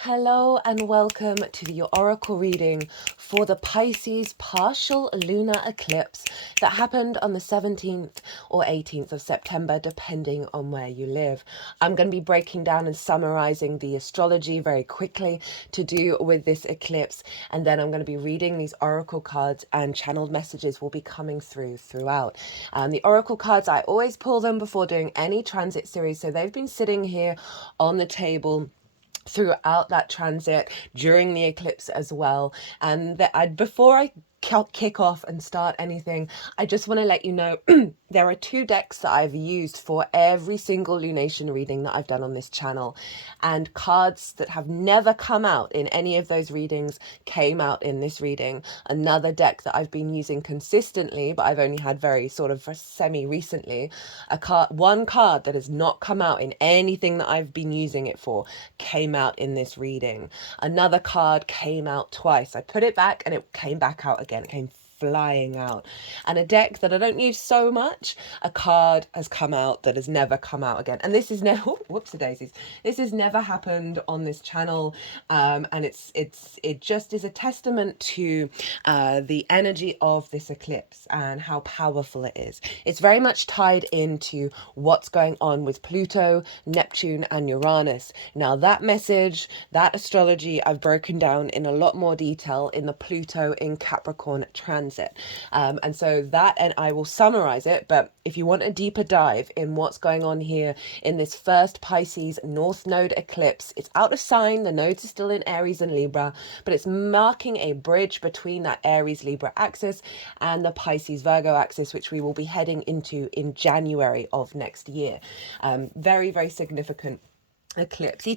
Hello and welcome to your oracle reading for the Pisces partial lunar eclipse that happened on the 17th or 18th of September, depending on where you live. I'm going to be breaking down and summarizing the astrology very quickly to do with this eclipse, and then I'm going to be reading these oracle cards, and channeled messages will be coming throughout. The oracle cards, I always pull them before doing any transit series, so they've been sitting here on the table throughout that transit during the eclipse as well. And that before I kick off and start anything, I just want to let you know there are two decks that I've used for every single lunation reading that I've done on this channel, and cards that have never come out in any of those readings came out in this reading. Another deck that I've been using consistently, but I've only had very sort of semi recently, one card that has not come out in anything that I've been using it for came out in this reading. Another card came out twice. I put it back and it came back out again. It came flying out. And a deck that I don't use so much, a card has come out that has never come out again. And this is now, whoopsie-daisies, this has never happened on this channel, and it just is a testament to the energy of this eclipse and how powerful it is. It's very much tied into what's going on with Pluto, Neptune and Uranus. Now that message, that astrology, I've broken down in a lot more detail in the Pluto in Capricorn transit. And so that, and I will summarize it, but if you want a deeper dive in what's going on here in this first Pisces North Node eclipse, it's out of sign, the nodes are still in Aries and Libra, but it's marking a bridge between that Aries-Libra axis and the Pisces-Virgo axis, which we will be heading into in January of next year. Very, very significant eclipse. Now,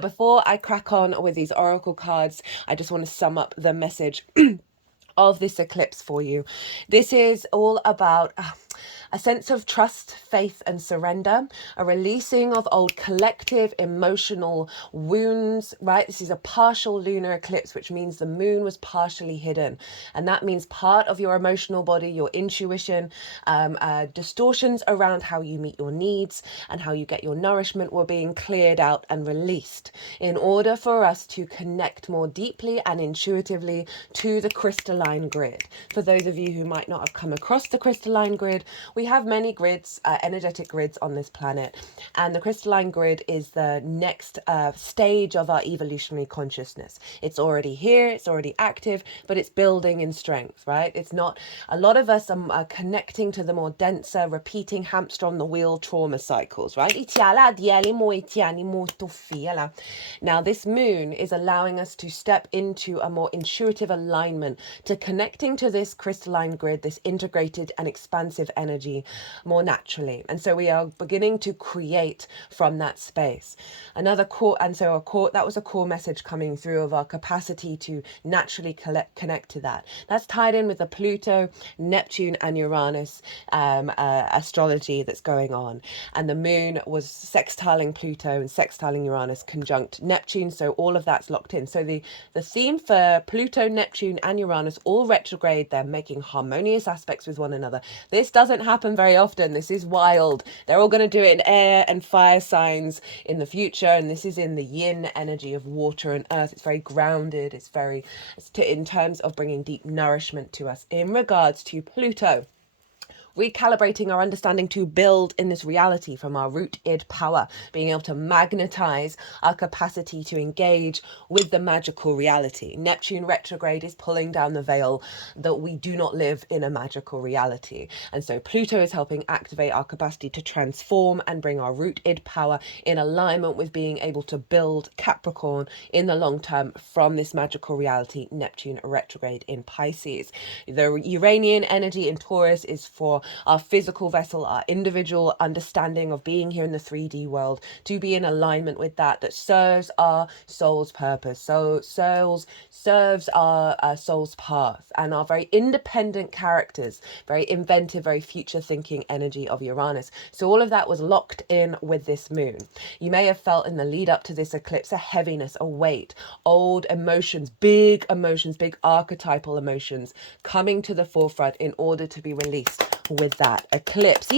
before I crack on with these oracle cards, I just want to sum up the message of this eclipse for you. This is all about a sense of trust, faith and surrender, a releasing of old collective emotional wounds, right? This is a partial lunar eclipse, which means the moon was partially hidden. And that means part of your emotional body, your intuition, distortions around how you meet your needs and how you get your nourishment were being cleared out and released in order for us to connect more deeply and intuitively to the crystalline grid. For those of you who might not have come across the crystalline grid, we have many grids, energetic grids on this planet, and the crystalline grid is the next stage of our evolutionary consciousness. It's already here, it's already active, but it's building in strength, right? It's not, a lot of us are connecting to the more denser, repeating hamster on the wheel trauma cycles, right? Now this moon is allowing us to step into a more intuitive alignment, to connecting to this crystalline grid, this integrated and expansive energy more naturally. And so we are beginning to create from that space. Another core, and so that was a core message coming through of our capacity to naturally connect to that. That's tied in with the Pluto, Neptune and Uranus astrology that's going on. And the moon was sextiling Pluto and sextiling Uranus conjunct Neptune. So all of that's locked in. So the theme for Pluto, Neptune and Uranus, all retrograde, they're making harmonious aspects with one another. This doesn't happen very often. This is wild. They're all going to do it in air and fire signs in the future, and this is in the yin energy of water and earth. It's very grounded. It's in terms of bringing deep nourishment to us. In regards to Pluto, recalibrating our understanding to build in this reality from our root id power, being able to magnetize our capacity to engage with the magical reality. Neptune retrograde is pulling down the veil that we do not live in a magical reality. And so Pluto is helping activate our capacity to transform and bring our root id power in alignment with being able to build Capricorn in the long term from this magical reality, Neptune retrograde in Pisces. The Uranian energy in Taurus is for our physical vessel, our individual understanding of being here in the 3D world, to be in alignment with that serves our soul's purpose, so serves our soul's path, and our very independent characters, very inventive, very future thinking energy of Uranus. So all of that was locked in with this moon. You may have felt in the lead up to this eclipse a heaviness, a weight, old emotions, big archetypal emotions coming to the forefront in order to be released with that eclipse.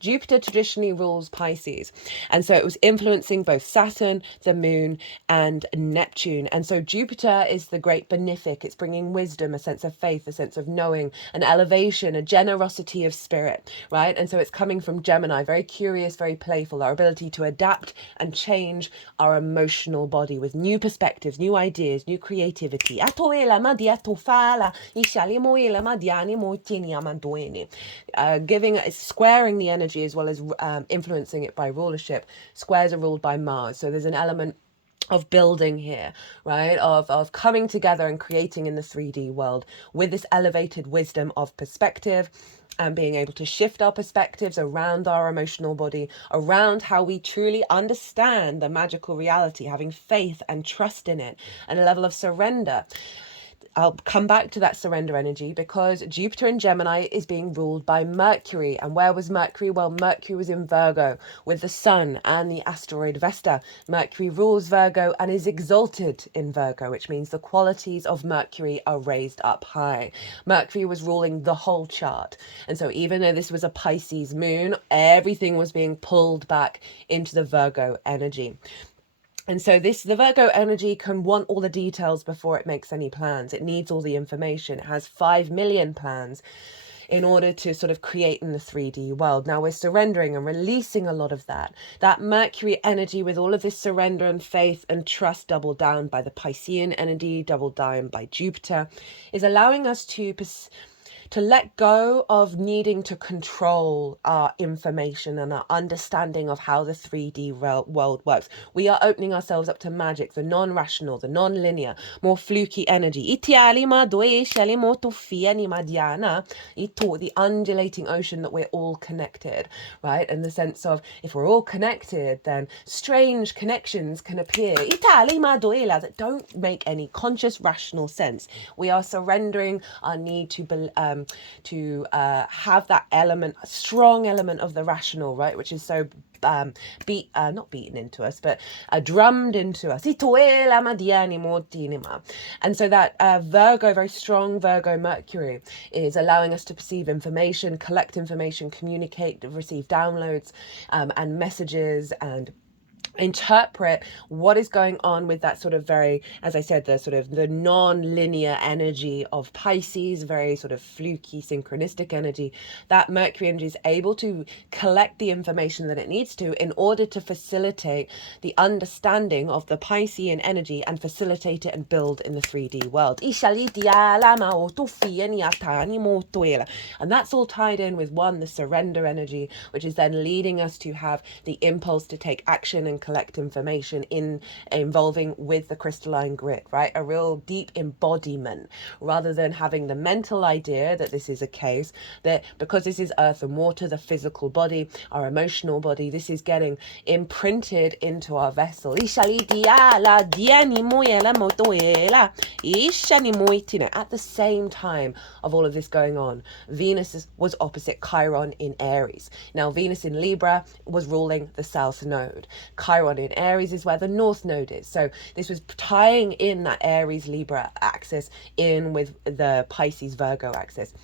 Jupiter traditionally rules Pisces, and so it was influencing both Saturn, the moon, and Neptune. And so Jupiter is the great benefic. It's bringing wisdom, a sense of faith, a sense of knowing, an elevation, a generosity of spirit, right? And so it's coming from Gemini, very curious, very playful, our ability to adapt and change our emotional body with new perspectives, new ideas, new creativity. Squaring the energy as well as influencing it by rulership. Squares are ruled by Mars. So there's an element of building here, right? Of coming together and creating in the 3D world with this elevated wisdom of perspective, and being able to shift our perspectives around our emotional body, around how we truly understand the magical reality, having faith and trust in it, and a level of surrender. I'll come back to that surrender energy because Jupiter in Gemini is being ruled by Mercury. And where was Mercury? Well, Mercury was in Virgo with the Sun and the asteroid Vesta. Mercury rules Virgo and is exalted in Virgo, which means the qualities of Mercury are raised up high. Mercury was ruling the whole chart. And so even though this was a Pisces moon, everything was being pulled back into the Virgo energy. And so the Virgo energy can want all the details before it makes any plans. It needs all the information. It has 5 million plans in order to sort of create in the 3D world. Now we're surrendering and releasing a lot of that. That Mercury energy with all of this surrender and faith and trust doubled down by the Piscean energy, doubled down by Jupiter, is allowing us to let go of needing to control our information and our understanding of how the 3D world works. We are opening ourselves up to magic, the non-rational, the non-linear, more fluky energy. The undulating ocean that we're all connected, right? And the sense of if we're all connected, then strange connections can appear that don't make any conscious, rational sense. We are surrendering our need to have that element, a strong element of the rational, right, which is so not beaten into us, but drummed into us. And so that Virgo, very strong Virgo Mercury, is allowing us to perceive information, collect information, communicate, receive downloads and messages, and interpret what is going on with that sort of very, as I said, the sort of the non-linear energy of Pisces, very sort of fluky, synchronistic energy. That Mercury energy is able to collect the information that it needs to in order to facilitate the understanding of the Piscean energy and facilitate it and build in the 3D world. And that's all tied in with the surrender energy, which is then leading us to have the impulse to take action and collect information involving with the crystalline grid, right? A real deep embodiment, rather than having the mental idea that this is a case, that because this is earth and water, the physical body, our emotional body, this is getting imprinted into our vessel. At the same time of all of this going on, Venus was opposite Chiron in Aries. Now, Venus in Libra was ruling the south node. Chiron in Aries is where the north node is. So this was tying in that Aries Libra axis in with the Pisces Virgo axis.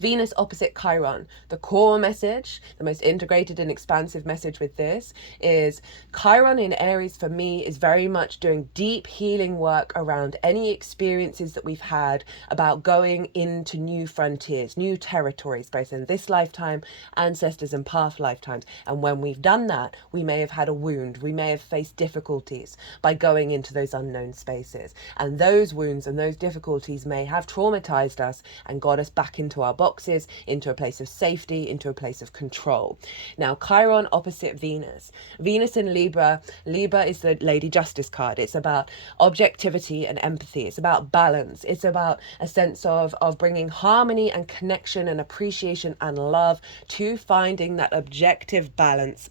Venus opposite Chiron. The core message, the most integrated and expansive message with this is Chiron in Aries for me is very much doing deep healing work around any experiences that we've had about going into new frontiers, new territories, both in this lifetime, ancestors and past lifetimes. And when we've done that, we may have had a wound. We may have faced difficulties by going into those unknown spaces. And those wounds and those difficulties may have traumatized us and got us back into our boxes, into a place of safety, into a place of control. Now, Chiron opposite Venus. Venus in Libra. Libra is the Lady Justice card. It's about objectivity and empathy. It's about balance. It's about a sense of bringing harmony and connection and appreciation and love to finding that objective balance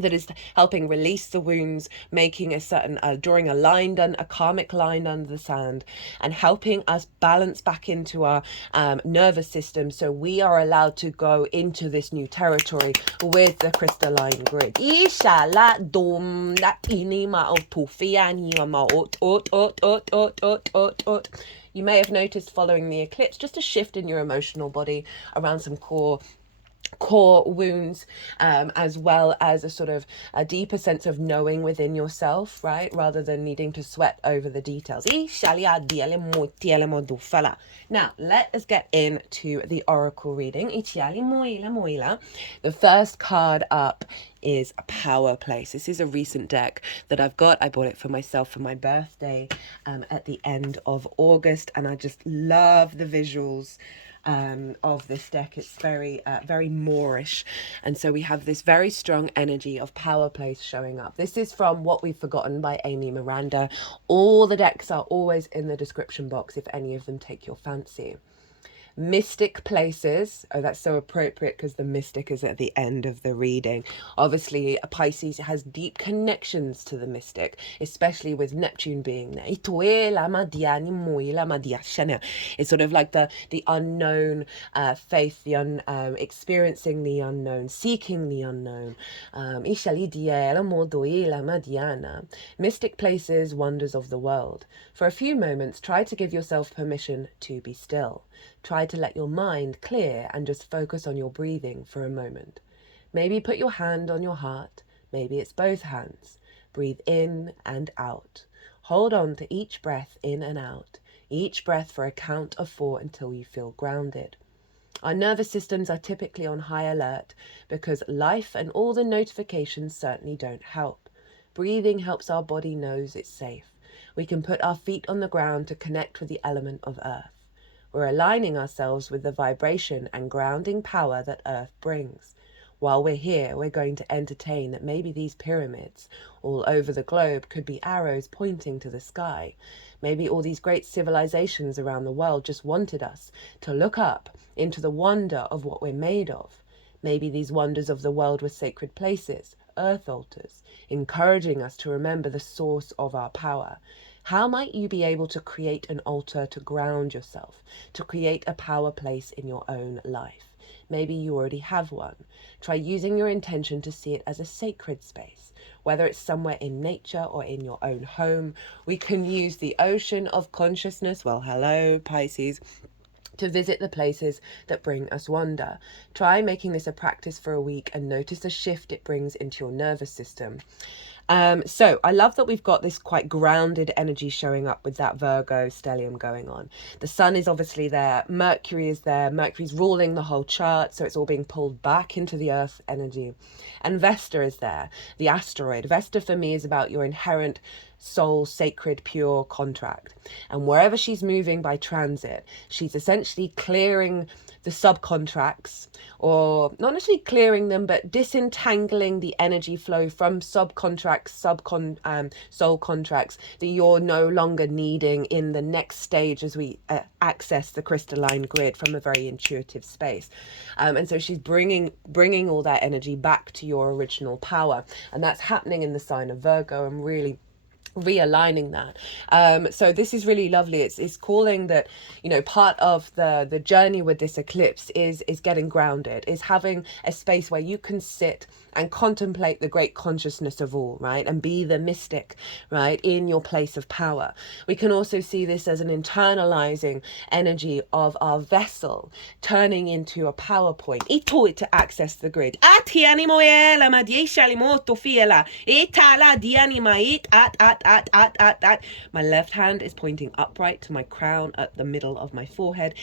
that is helping release the wounds, making a certain, drawing a line, a karmic line under the sand, and helping us balance back into our nervous system so we are allowed to go into this new territory with the crystalline grid. You may have noticed following the eclipse just a shift in your emotional body around some core wounds, as well as a sort of a deeper sense of knowing within yourself, right, rather than needing to sweat over the details. Now let us get into the oracle reading. The first card up is a power place. This is a recent deck that I've got. I bought it for myself for my birthday at the end of August, and I just love the visuals of this deck. It's very Moorish, and so we have this very strong energy of power place showing up. This is from What We've Forgotten by Amy Miranda. All the decks are always in the description box if any of them take your fancy. Mystic places. Oh, that's so appropriate because the mystic is at the end of the reading. Obviously, a Pisces has deep connections to the mystic, especially with Neptune being there. It's sort of like the unknown faith, the experiencing the unknown, seeking the unknown. Mystic places, wonders of the world. For a few moments, try to give yourself permission to be still. Try to let your mind clear and just focus on your breathing for a moment. Maybe put your hand on your heart. Maybe it's both hands. Breathe in and out. Hold on to each breath in and out. Each breath for a count of 4 until you feel grounded. Our nervous systems are typically on high alert because life and all the notifications certainly don't help. Breathing helps our body knows it's safe. We can put our feet on the ground to connect with the element of earth. We're aligning ourselves with the vibration and grounding power that earth brings. While we're here, we're going to entertain that maybe these pyramids all over the globe could be arrows pointing to the sky. Maybe all these great civilizations around the world just wanted us to look up into the wonder of what we're made of. Maybe these wonders of the world were sacred places, earth altars, encouraging us to remember the source of our power. How might you be able to create an altar to ground yourself, to create a power place in your own life? Maybe you already have one. Try using your intention to see it as a sacred space, whether it's somewhere in nature or in your own home. We can use the ocean of consciousness, well, hello, Pisces, to visit the places that bring us wonder. Try making this a practice for a week and notice the shift it brings into your nervous system. So I love that we've got this quite grounded energy showing up with that Virgo stellium going on. The sun is obviously there. Mercury is there. Mercury's ruling the whole chart, so it's all being pulled back into the earth energy. And Vesta is there, the asteroid. Vesta for me is about your inherent soul, sacred, pure contract. And wherever she's moving by transit, she's essentially clearing the subcontracts, or not necessarily clearing them, but disentangling the energy flow from subcontracts, soul contracts that you're no longer needing in the next stage as we access the crystalline grid from a very intuitive space. And so she's bringing all that energy back to your original power, and that's happening in the sign of Virgo, and really realigning that. So this is really lovely. It's calling that, you know, part of the journey with this eclipse is getting grounded, is having a space where you can sit and contemplate the great consciousness of all, right? And be the mystic, right? In your place of power. We can also see this as an internalizing energy of our vessel turning into a power point. Ito to access the grid. My left hand is pointing upright to my crown at the middle of my forehead.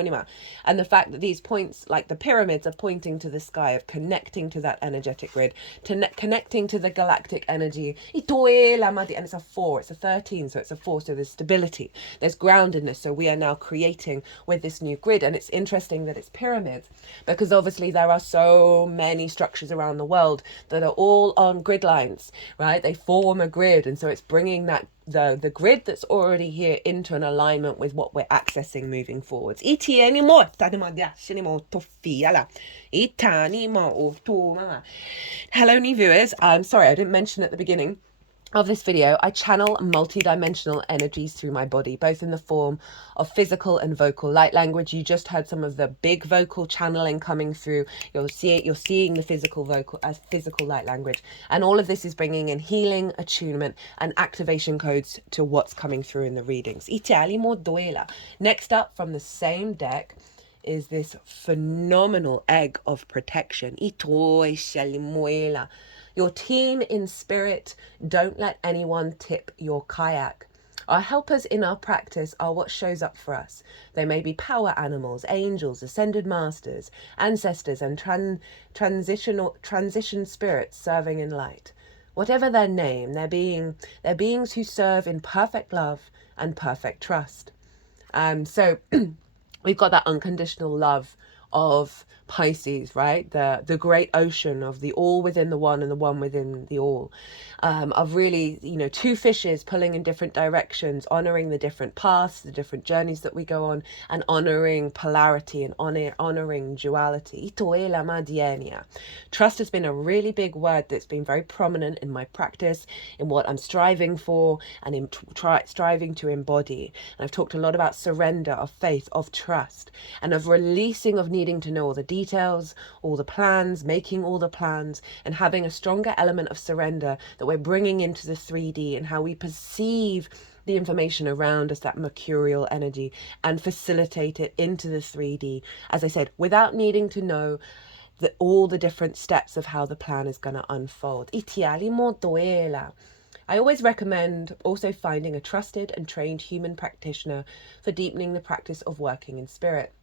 And the fact that these points, like the pyramids, are pointing to the sky, of connecting to that energetic grid, connecting to the galactic energy. And it's a 4, it's a 13, so it's a 4, so there's stability, there's groundedness. So we are now creating with this new grid. And it's interesting that it's pyramids, because obviously there are so many structures around the world that are all on grid lines, right? They form a grid, and so it's bringing that the grid that's already here into an alignment with what we're accessing moving forwards. Hello, new viewers. I'm sorry I didn't mention at the beginning, of this video, I channel multi-dimensional energies through my body, both in the form of physical and vocal light language. You just heard some of the big vocal channeling coming through. You're seeing the physical vocal as physical light language. And all of this is bringing in healing, attunement, and activation codes to what's coming through in the readings. Next up from the same deck is this phenomenal egg of protection. Your team in spirit, don't let anyone tip your kayak. Our helpers in our practice are what shows up for us. They may be power animals, angels, ascended masters, ancestors, and transition spirits serving in light. Whatever their name, they're beings who serve in perfect love and perfect trust. So we've got that unconditional love of Pisces, right? The great ocean of the all within the one and the one within the all, of really, you know, two fishes pulling in different directions, honoring the different paths, the different journeys that we go on, and honoring polarity and honoring duality. Trust has been a really big word that's been very prominent in my practice, in what I'm striving for, and in striving to embody. And I've talked a lot about surrender, of faith, of trust, and of releasing of needing to know all the details, all the plans, making all the plans, and having a stronger element of surrender that we're bringing into the 3D and how we perceive the information around us, that mercurial energy, and facilitate it into the 3D, as I said, without needing to know all the different steps of how the plan is going to unfold. I always recommend also finding a trusted and trained human practitioner for deepening the practice of working in spirit.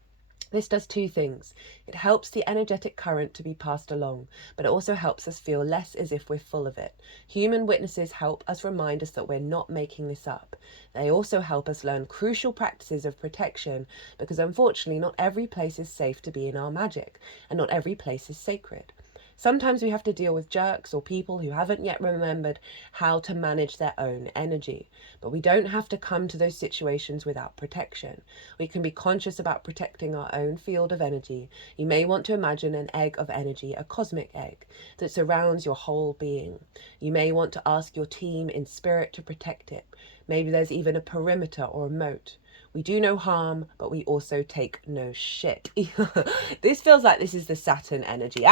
This does two things. It helps the energetic current to be passed along, but it also helps us feel less as if we're full of it. Human witnesses help us remind us that we're not making this up. They also help us learn crucial practices of protection, because unfortunately not every place is safe to be in our magic, and not every place is sacred. Sometimes we have to deal with jerks or people who haven't yet remembered how to manage their own energy. But we don't have to come to those situations without protection. We can be conscious about protecting our own field of energy. You may want to imagine an egg of energy, a cosmic egg, that surrounds your whole being. You may want to ask your team in spirit to protect it. Maybe there's even a perimeter or a moat. We do no harm, but we also take no shit. This feels like this is the Saturn energy.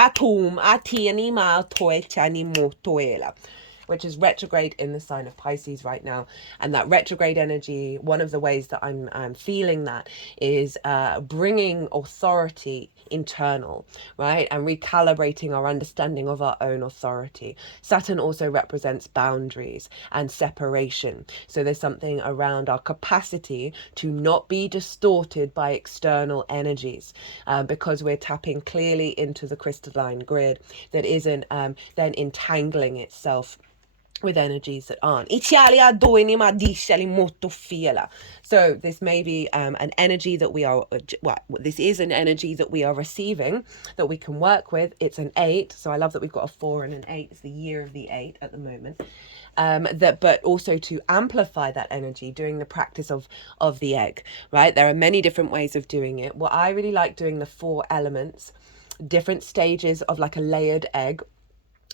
Which is retrograde in the sign of Pisces right now. And that retrograde energy, one of the ways that I'm feeling that is bringing authority internal, right? And recalibrating our understanding of our own authority. Saturn also represents boundaries and separation. So there's something around our capacity to not be distorted by external energies, because we're tapping clearly into the crystalline grid that isn't then entangling itself with energies that aren't. So this may be an energy that we are, well, this is an energy that we are receiving, that we can work with. It's an 8, so I love that we've got a 4 and an 8. It's the year of the 8 at the moment. But also to amplify that energy, doing the practice of the egg, right? There are many different ways of doing it. Well, I really like doing the 4 elements, different stages of like a layered egg.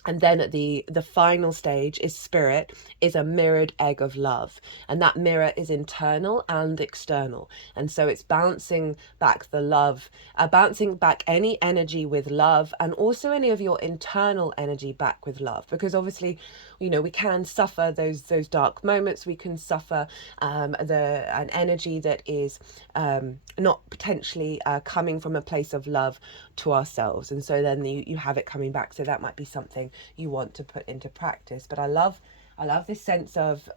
And then at the final stage is spirit, is a mirrored egg of love. And that mirror is internal and external. And so it's bouncing back the love, bouncing back any energy with love, and also any of your internal energy back with love. Because obviously, you know, we can suffer those dark moments. We can suffer an energy that is not potentially coming from a place of love to ourselves. And so then you have it coming back. So that might be something you want to put into practice. But I love this sense of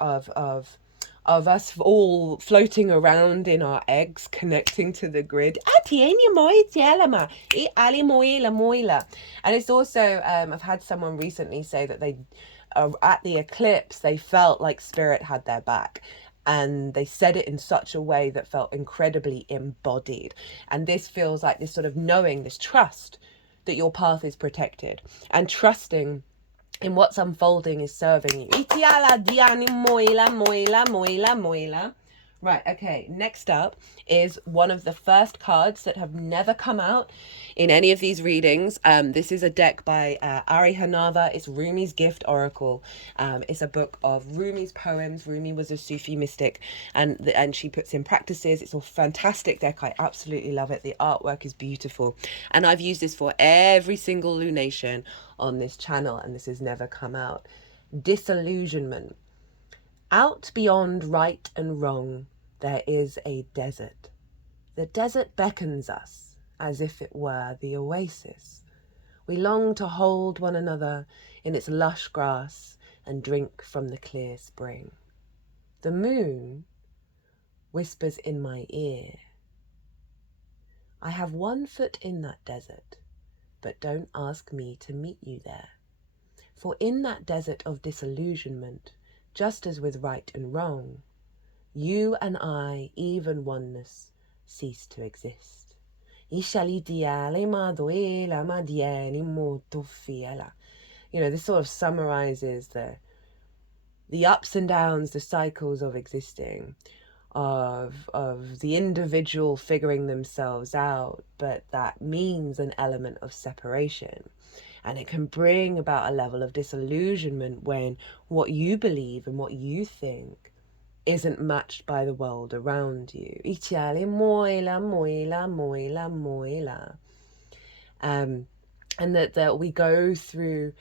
us all floating around in our eggs, connecting to the grid. And it's also I've had someone recently say that they at the eclipse they felt like spirit had their back. And they said it in such a way that felt incredibly embodied. And this feels like this sort of knowing, this trust that your path is protected, and trusting in what's unfolding is serving you. Right, okay, next up is one of the first cards that have never come out in any of these readings. This is a deck by Ari Honarvar. It's Rumi's Gift Oracle. It's a book of Rumi's poems. Rumi was a Sufi mystic, and she puts in practices. It's a fantastic deck. I absolutely love it. The artwork is beautiful. And I've used this for every single lunation on this channel, and this has never come out. Disillusionment. Out beyond right and wrong, there is a desert. The desert beckons us as if it were the oasis. We long to hold one another in its lush grass and drink from the clear spring. The moon whispers in my ear, I have one foot in that desert, but don't ask me to meet you there. For in that desert of disillusionment, just as with right and wrong, you and I, even oneness, cease to exist. You know, this sort of summarizes the ups and downs, the cycles of existing, of the individual figuring themselves out, but that means an element of separation. And it can bring about a level of disillusionment when what you believe and what you think isn't matched by the world around you. And that we go through,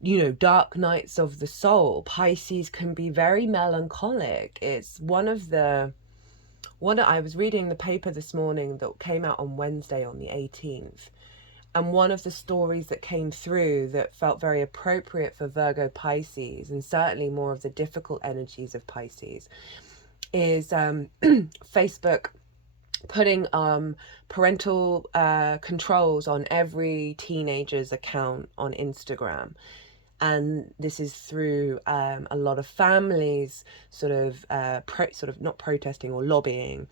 you know, dark nights of the soul. Pisces can be very melancholic. It's I was reading the paper this morning that came out on Wednesday on the 18th. And one of the stories that came through that felt very appropriate for Virgo Pisces, and certainly more of the difficult energies of Pisces, is Facebook putting parental controls on every teenager's account on Instagram. And this is through a lot of families sort of not protesting or lobbying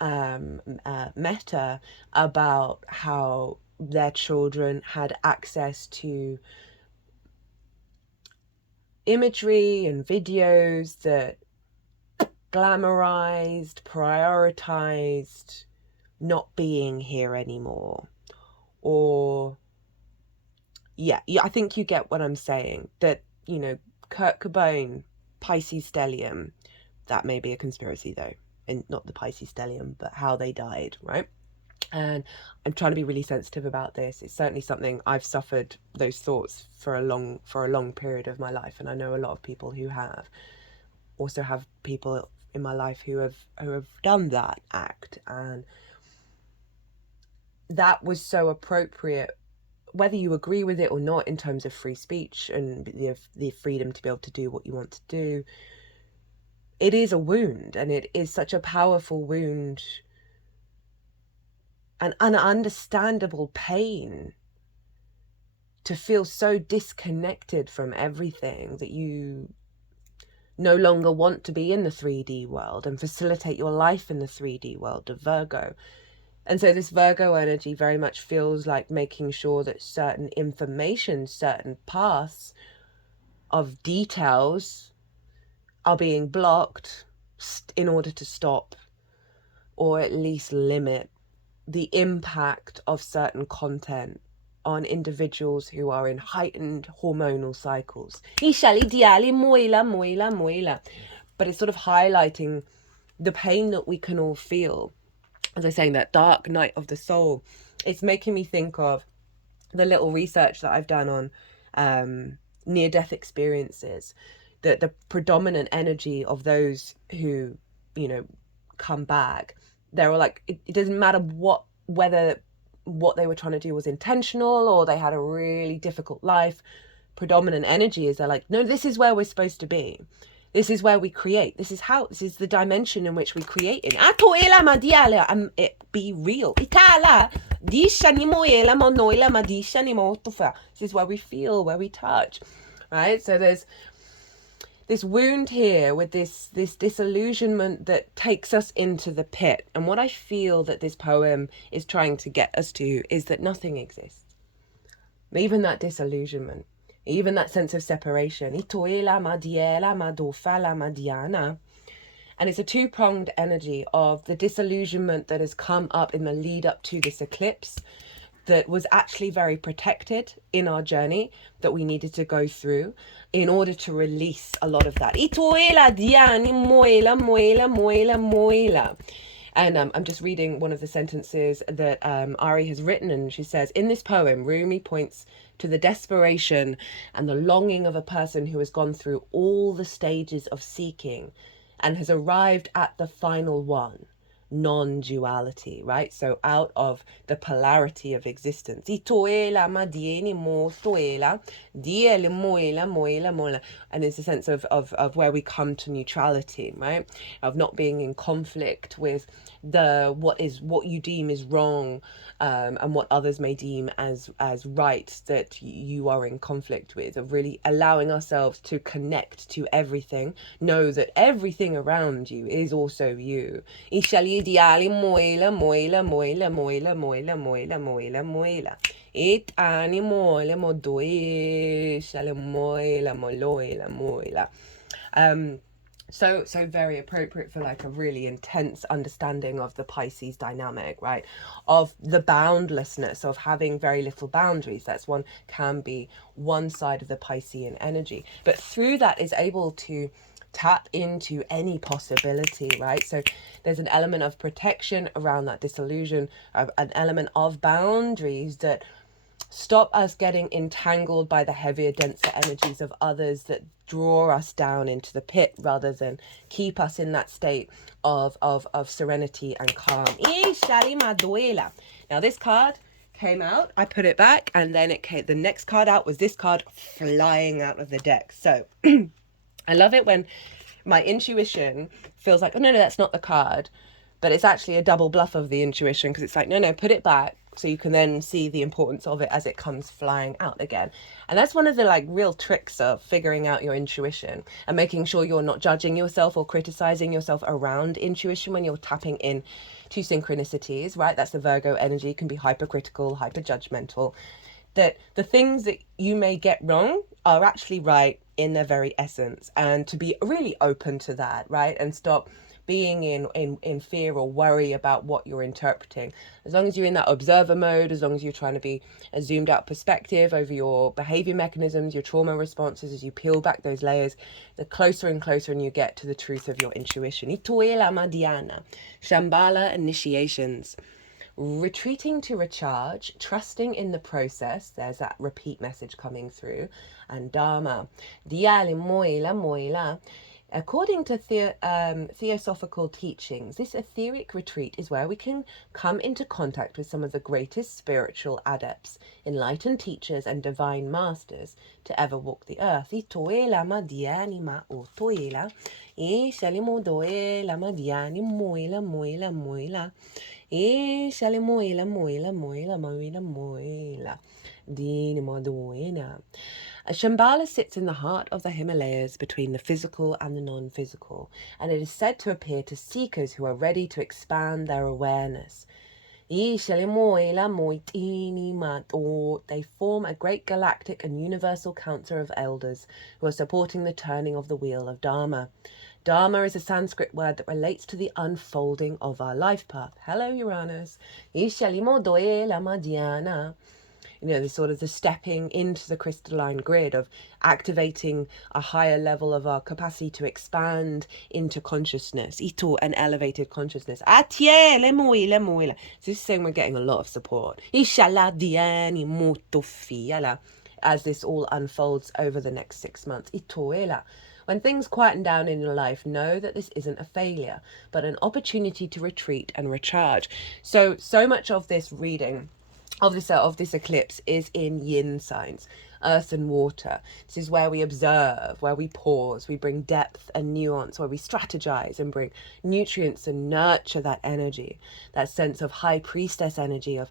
Meta about how their children had access to imagery and videos that glamorized, prioritized not being here anymore. Or yeah, I think you get what I'm saying. That, you know, Kurt Cobain, Pisces stellium, that may be a conspiracy though, and not the Pisces stellium, but how they died, right? And I'm trying to be really sensitive about this. It's certainly something I've suffered those thoughts for a long period of my life, and I know a lot of people who have. Also have people in my life who have done that act, and that was so appropriate, whether you agree with it or not, in terms of free speech and the freedom to be able to do what you want to do. It is a wound, and it is such a powerful wound, an ununderstandable pain to feel so disconnected from everything that you no longer want to be in the 3D world and facilitate your life in the 3D world of Virgo. And so this Virgo energy very much feels like making sure that certain information, certain paths of details are being blocked in order to stop or at least limit the impact of certain content on individuals who are in heightened hormonal cycles. But it's sort of highlighting the pain that we can all feel. As I was saying, that dark night of the soul, it's making me think of the little research that I've done on near-death experiences, that the predominant energy of those who, you know, come back, they're all like, it doesn't matter whether what they were trying to do was intentional or they had a really difficult life. Predominant energy is they're like, no, this is where we're supposed to be. This is where we create. This is the dimension in which we create in. It be real. This is where we feel, where we touch, right? So there's this wound here with this disillusionment that takes us into the pit. And what I feel that this poem is trying to get us to is that nothing exists. Even that disillusionment, even that sense of separation. And it's a two-pronged energy of the disillusionment that has come up in the lead up to this eclipse, that was actually very protected in our journey, that we needed to go through in order to release a lot of that. And I'm just reading one of the sentences that Ari has written, and she says, in this poem, Rumi points to the desperation and the longing of a person who has gone through all the stages of seeking and has arrived at the final one, non-duality, right? So out of the polarity of existence. And it's a sense of where we come to neutrality, right? Of not being in conflict with what you deem is wrong, and what others may deem as right, that you are in conflict with, of really allowing ourselves to connect to everything, know that everything around you is also you. Ideali moila moila moila moila moila moila moila moila. It ani moila modoe shale moila moloila moila. So very appropriate for like a really intense understanding of the Pisces dynamic, right? Of the boundlessness of having very little boundaries. That's can be one side of the Piscean energy. But through that is able to tap into any possibility, right? So there's an element of protection around that disillusion, an element of boundaries that stop us getting entangled by the heavier, denser energies of others that draw us down into the pit, rather than keep us in that state of serenity and calm. Now this card came out, I put it back, and then the next card out was this card flying out of the deck. So I love it when my intuition feels like, oh no, that's not the card, but it's actually a double bluff of the intuition, because it's like, no, put it back, so you can then see the importance of it as it comes flying out again. And that's one of the like real tricks of figuring out your intuition, and making sure you're not judging yourself or criticizing yourself around intuition when you're tapping in to synchronicities, right? That's the Virgo energy. It can be hypercritical, hyperjudgmental, that the things that you may get wrong are actually right in their very essence, and to be really open to that, right? And stop being in fear or worry about what you're interpreting. As long as you're in that observer mode, as long as you're trying to be a zoomed out perspective over your behavior mechanisms, your trauma responses, as you peel back those layers, the closer and closer you get to the truth of your intuition. Shambhala initiations. Retreating to recharge, trusting in the process. There's that repeat message coming through. And Dharma. Diali moila moila. According to theosophical teachings, this etheric retreat is where we can come into contact with some of the greatest spiritual adepts, enlightened teachers and divine masters to ever walk the earth. Shambhala sits in the heart of the Himalayas between the physical and the non-physical, and it is said to appear to seekers who are ready to expand their awareness. They form a great galactic and universal council of elders who are supporting the turning of the wheel of Dharma. Dharma is a Sanskrit word that relates to the unfolding of our life path. Hello, Uranus. The sort of the stepping into the crystalline grid, of activating a higher level of our capacity to expand into consciousness, ito, an elevated consciousness. So this is saying we're getting a lot of support. As this all unfolds over the next 6 months. When things quieten down in your life, know that this isn't a failure, but an opportunity to retreat and recharge. So much of this reading of this eclipse is in yin signs, earth and water. This is where we observe, where we pause, we bring depth and nuance, where we strategize and bring nutrients and nurture that energy, that sense of high priestess energy of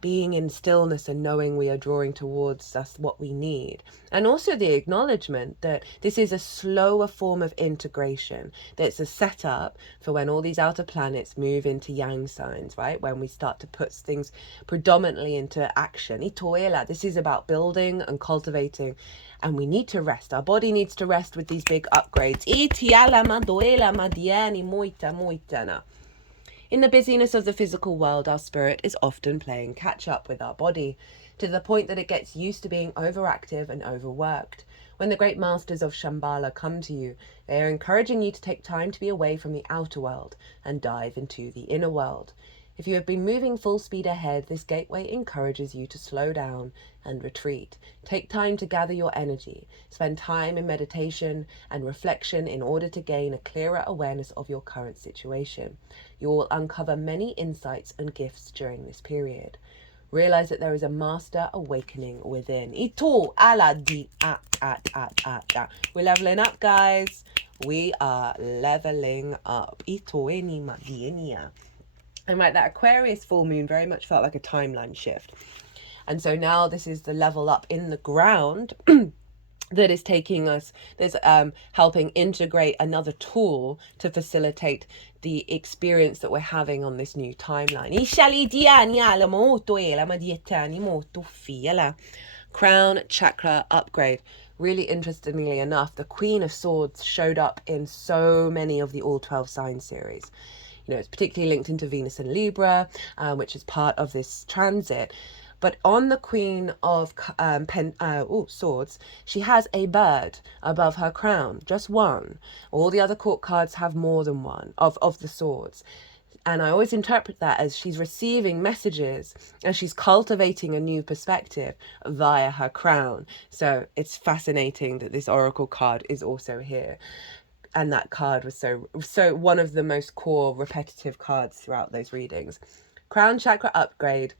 being in stillness and knowing we are drawing towards us what we need. And also the acknowledgement that this is a slower form of integration, that it's a setup for when all these outer planets move into yang signs, right? When we start to put things predominantly into action. Itoela, this is about building and cultivating, and we need to rest. Our body needs to rest with these big upgrades. Itiala madoela madiani moita moitana. In the busyness of the physical world, our spirit is often playing catch up with our body, to the point that it gets used to being overactive and overworked. When the great masters of Shambhala come to you, they are encouraging you to take time to be away from the outer world and dive into the inner world. If you have been moving full speed ahead, this gateway encourages you to slow down and retreat. Take time to gather your energy. Spend time in meditation and reflection in order to gain a clearer awareness of your current situation. You will uncover many insights and gifts during this period. Realize that there is a master awakening within. Ito ala di We're leveling up, guys. We are leveling up. Ito eni madienia. And right, that Aquarius full moon very much felt like a timeline shift. And so now this is the level up in the ground that is taking us, that's helping integrate another tool to facilitate the experience that we're having on this new timeline. Crown chakra upgrade. Really interestingly enough, the Queen of Swords showed up in so many of the All 12 Signs series. You know, it's particularly linked into Venus and Libra, which is part of this transit. But on the Queen of Swords, she has a bird above her crown, just one. All the other court cards have more than one of the swords. And I always interpret that as she's receiving messages and she's cultivating a new perspective via her crown. So it's fascinating that this oracle card is also here. And that card was so one of the most core repetitive cards throughout those readings. Crown chakra upgrade.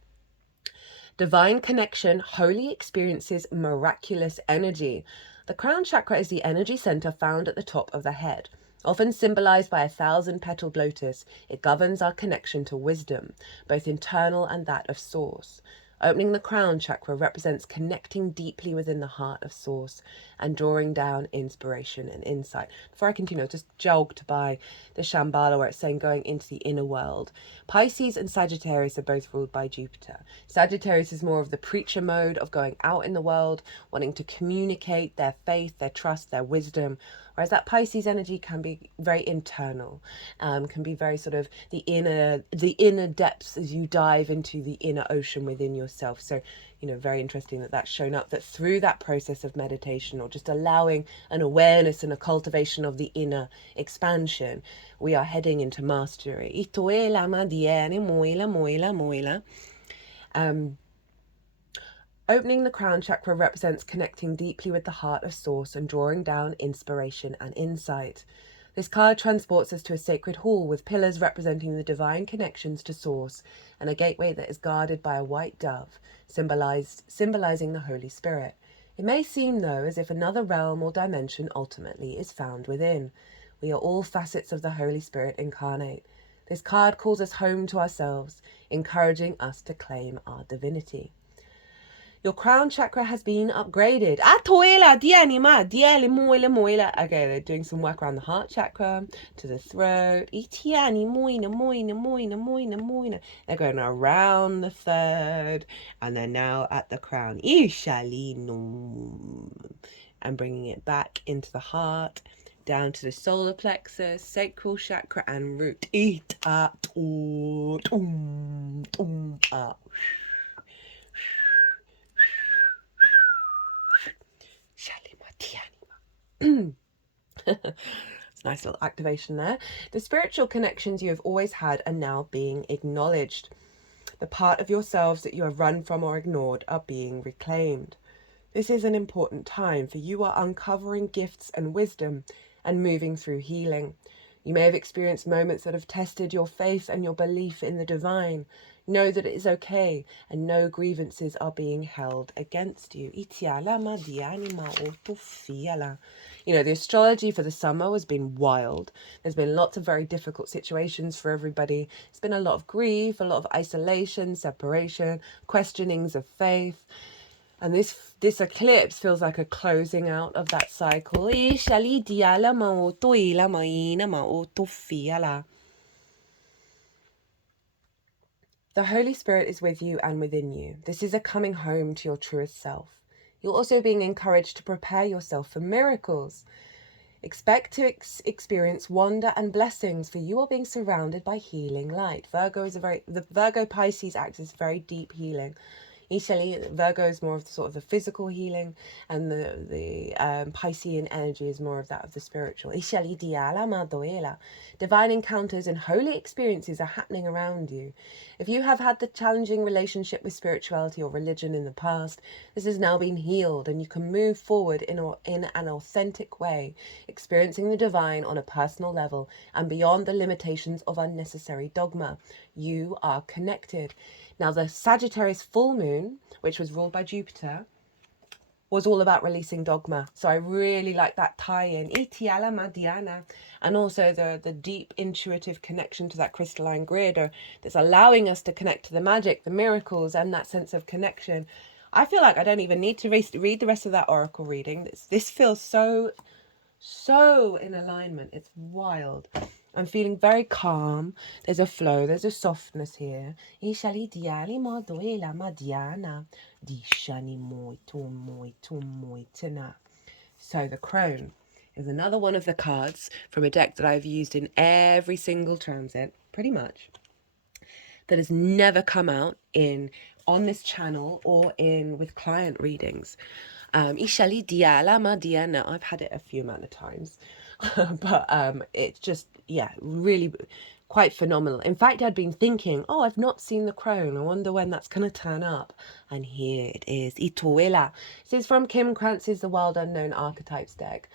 Divine connection, holy experiences, miraculous energy. The crown chakra is the energy center found at the top of the head. Often symbolized by a 1,000-petaled lotus, it governs our connection to wisdom, both internal and that of source. Opening the crown chakra represents connecting deeply within the heart of source and drawing down inspiration and insight. Before I continue, I just jogged by the Shambhala where it's saying going into the inner world. Pisces and Sagittarius are both ruled by Jupiter. Sagittarius is more of the preacher mode of going out in the world, wanting to communicate their faith, their trust, their wisdom. Whereas that Pisces energy can be very internal, can be very sort of the inner depths as you dive into the inner ocean within yourself. So, you know, very interesting that that's shown up, that through that process of meditation or just allowing an awareness and a cultivation of the inner expansion, we are heading into mastery. Opening the crown chakra represents connecting deeply with the heart of source and drawing down inspiration and insight. This card transports us to a sacred hall with pillars representing the divine connections to source and a gateway that is guarded by a white dove, symbolizing the Holy Spirit. It may seem, though, as if another realm or dimension ultimately is found within. We are all facets of the Holy Spirit incarnate. This card calls us home to ourselves, encouraging us to claim our divinity. Your crown chakra has been upgraded. Okay, they're doing some work around the heart chakra, to the throat. They're going around the third, and they're now at the crown. And bringing it back into the heart, down to the solar plexus, sacral chakra, and root. It's a nice little activation there. The spiritual connections you have always had are now being acknowledged. The part of yourselves that you have run from or ignored are being reclaimed. This is an important time, for you are uncovering gifts and wisdom and moving through healing. You may have experienced moments that have tested your faith and your belief in the divine. Know that it is okay and no grievances are being held against you. You know, the astrology for the summer has been wild. There's been lots of very difficult situations for everybody. It's been a lot of grief, a lot of isolation, separation, questionings of faith. And this eclipse feels like a closing out of that cycle. The Holy Spirit is with you and within you. This is a coming home to your truest self. You're also being encouraged to prepare yourself for miracles. Expect to experience wonder and blessings, for you are being surrounded by healing light. The Virgo Pisces axis is very deep healing. Initially, Virgo is more of the sort of the physical healing, and the Piscean energy is more of that of the spiritual. Divine encounters and holy experiences are happening around you. If you have had the challenging relationship with spirituality or religion in the past, this has now been healed, and you can move forward in an authentic way, experiencing the divine on a personal level and beyond the limitations of unnecessary dogma. You are connected. Now, the Sagittarius full moon, which was ruled by Jupiter, was all about releasing dogma. So I really like that tie-in. And also the deep intuitive connection to that crystalline grid that's allowing us to connect to the magic, the miracles, and that sense of connection. I feel like I don't even need to read the rest of that oracle reading. This feels so in alignment. It's wild. I'm feeling very calm. There's a flow. There's a softness here. So the crone is another one of the cards from a deck that I've used in every single transit, pretty much, that has never come out on this channel or with client readings. I've had it a few amount of times, but it's just, yeah, really quite phenomenal. In fact, I'd been thinking, oh, I've not seen the crone. I wonder when that's going to turn up. And here it is. Ituela. This is from Kim Krantz's The Wild Unknown Archetypes deck.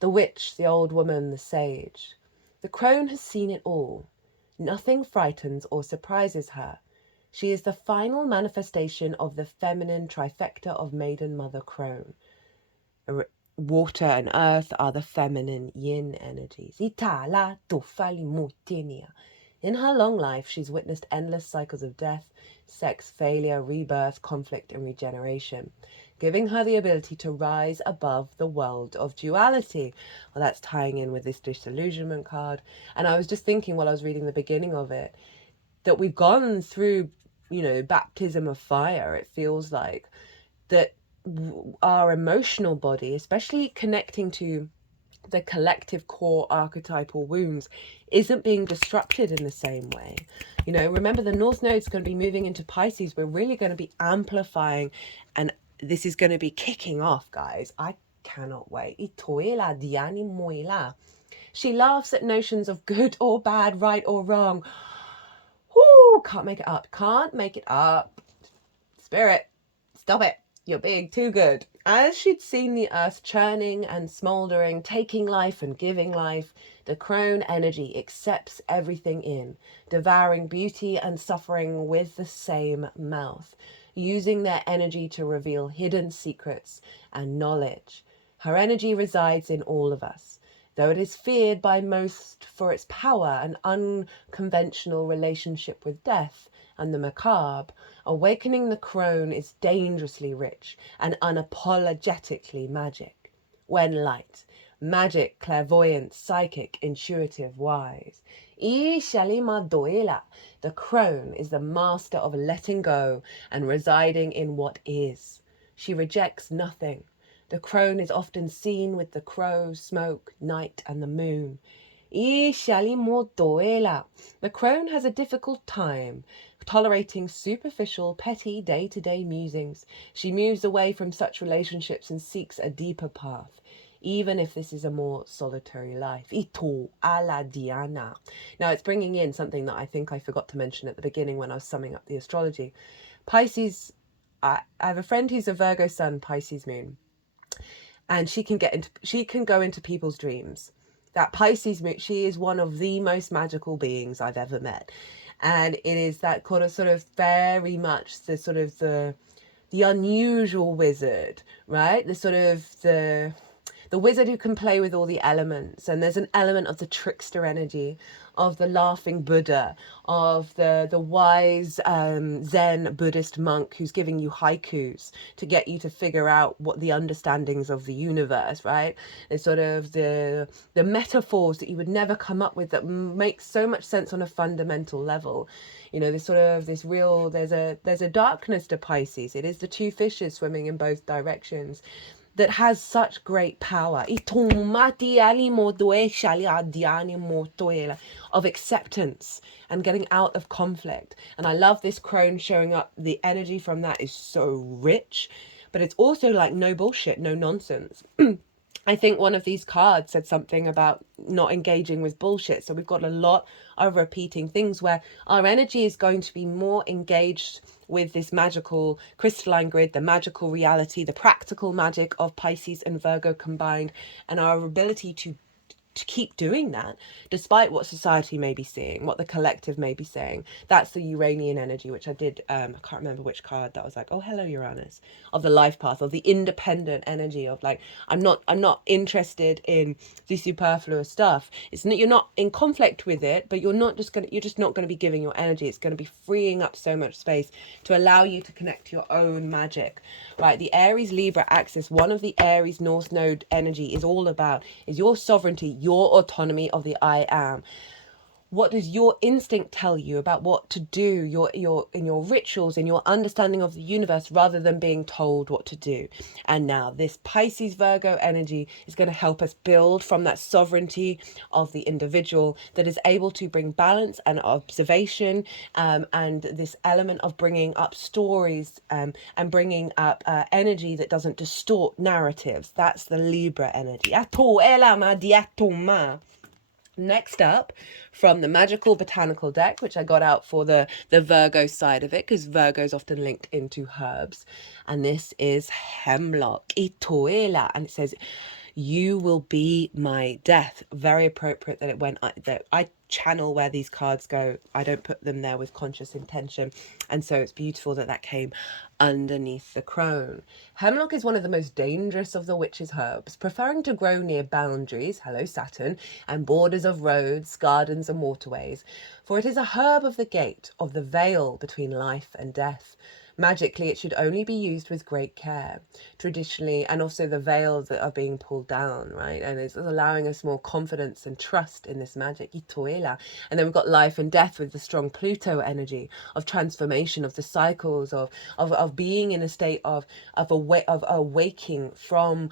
The witch, the old woman, the sage. The crone has seen it all. Nothing frightens or surprises her. She is the final manifestation of the feminine trifecta of Maiden Mother Crone. Water and earth are the feminine yin energies. In her long life, she's witnessed endless cycles of death, sex, failure, rebirth, conflict, and regeneration, giving her the ability to rise above the world of duality. Well, that's tying in with this disillusionment card. And I was just thinking while I was reading the beginning of it, that we've gone through, baptism of fire. It feels like that our emotional body, especially connecting to the collective core archetypal wounds, isn't being disrupted in the same way. Remember, the North Node is going to be moving into Pisces. We're really going to be amplifying, and this is going to be kicking off, guys. I cannot wait. She laughs at notions of good or bad, right or wrong. Whoo, can't make it up. Can't make it up. Spirit, stop it. You're being too good. As she'd seen the earth churning and smouldering, taking life and giving life, the crone energy accepts everything in, devouring beauty and suffering with the same mouth, using their energy to reveal hidden secrets and knowledge. Her energy resides in all of us. Though it is feared by most for its power and unconventional relationship with death and the macabre, awakening the crone is dangerously rich and unapologetically magic. When light, magic, clairvoyant, psychic, intuitive, wise. The crone is the master of letting go and residing in what is. She rejects nothing. The crone is often seen with the crow, smoke, night, and the moon. The crone has a difficult time tolerating superficial, petty, day-to-day musings. She moves away from such relationships and seeks a deeper path, even if this is a more solitary life. Now, it's bringing in something that I think I forgot to mention at the beginning when I was summing up the astrology. Pisces, I have a friend who's a Virgo sun, Pisces moon. And she can go into people's dreams. that Pisces moon, she is one of the most magical beings I've ever met. And it is that kind of sort of very much the sort of the unusual wizard, right? The sort of the wizard who can play with all the elements, and there's an element of the trickster energy, of the laughing Buddha, of the wise Zen Buddhist monk who's giving you haikus to get you to figure out what the understandings of the universe, right? It's sort of the metaphors that you would never come up with that make so much sense on a fundamental level. You know, there's a darkness to Pisces. It is the two fishes swimming in both directions that has such great power of acceptance and getting out of conflict. And I love this crone showing up. The energy from that is so rich, but it's also like no bullshit, no nonsense. I think one of these cards said something about not engaging with bullshit. So we've got a lot of repeating things where our energy is going to be more engaged with this magical crystalline grid, the magical reality, the practical magic of Pisces and Virgo combined, and our ability to keep doing that despite what society may be seeing, what the collective may be saying. That's the Uranian energy, which I did I can't remember which card that was, like, oh hello Uranus, of the life path, of the independent energy of like, I'm not interested in the superfluous stuff. It's not, you're not in conflict with it, but you're not just gonna, you're just not going to be giving your energy. It's going to be freeing up so much space to allow you to connect to your own magic, right? The Aries Libra axis, one of the Aries North Node energy is all about is your sovereignty, your autonomy of the I am. What does your instinct tell you about what to do, in your rituals, in your understanding of the universe, rather than being told what to do? And now this Pisces Virgo energy is going to help us build from that sovereignty of the individual that is able to bring balance and observation, and this element of bringing up stories, and bringing up energy that doesn't distort narratives. That's the Libra energy. Next up, from the magical botanical deck, which I got out for the Virgo side of it, because Virgo is often linked into herbs, and this is hemlock, itoela, and it says, you will be my death. Very appropriate that it went, that I channel where these cards go. I don't put them there with conscious intention, and so it's beautiful that that came underneath the crone. Hemlock is one of the most dangerous of the witch's herbs, preferring to grow near boundaries, hello Saturn, and borders of roads, gardens and waterways, for it is a herb of the gate, of the veil between life and death. Magically, it should only be used with great care, traditionally, and also the veils that are being pulled down, right? And it's allowing us more confidence and trust in this magic, itoela. And then we've got life and death with the strong Pluto energy of transformation, of the cycles, of being in a state of awaking from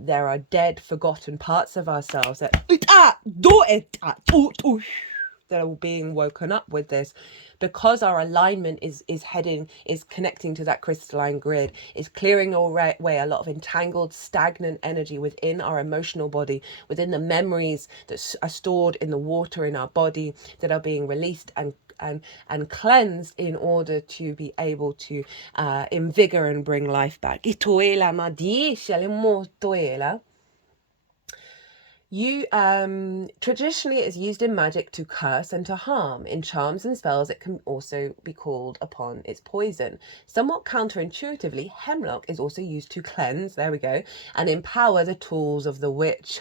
there are dead, forgotten parts of ourselves that that are being woken up with this, because our alignment is connecting to that crystalline grid, is clearing away a lot of entangled, stagnant energy within our emotional body, within the memories that are stored in the water in our body, that are being released and cleansed in order to be able to invigor and bring life back. You traditionally it is used in magic to curse and to harm. In charms and spells, it can also be called upon its poison. Somewhat counterintuitively, hemlock is also used to cleanse, there we go, and empower the tools of the witch.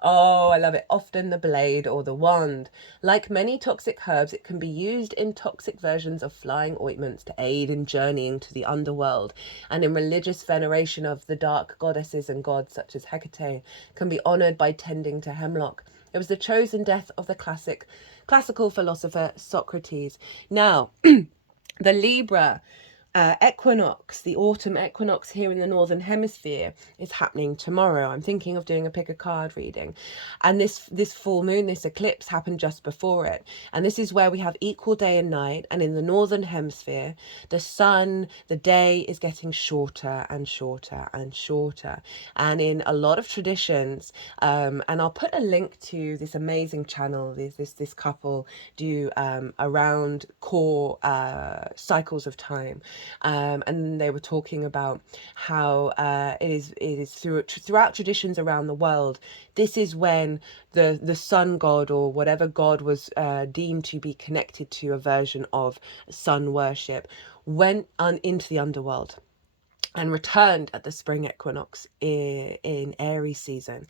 Oh, I love it. Often the blade or the wand. Like many toxic herbs, it can be used in toxic versions of flying ointments to aid in journeying to the underworld, and in religious veneration of the dark goddesses and gods such as Hecate, can be honoured by tending to hemlock. It was the chosen death of the classical philosopher Socrates. Now, the Libra equinox, the autumn equinox here in the northern hemisphere, is happening tomorrow. I'm thinking of doing a pick a card reading, and this full moon, this eclipse, happened just before it, and this is where we have equal day and night. And in the northern hemisphere, the sun, the day is getting shorter and shorter and shorter, and in a lot of traditions, and I'll put a link to this amazing channel this couple do around core cycles of time. And they were talking about how it is throughout traditions around the world. This is when the sun god, or whatever god was deemed to be connected to a version of sun worship, went into the underworld and returned at the spring equinox in Aries season.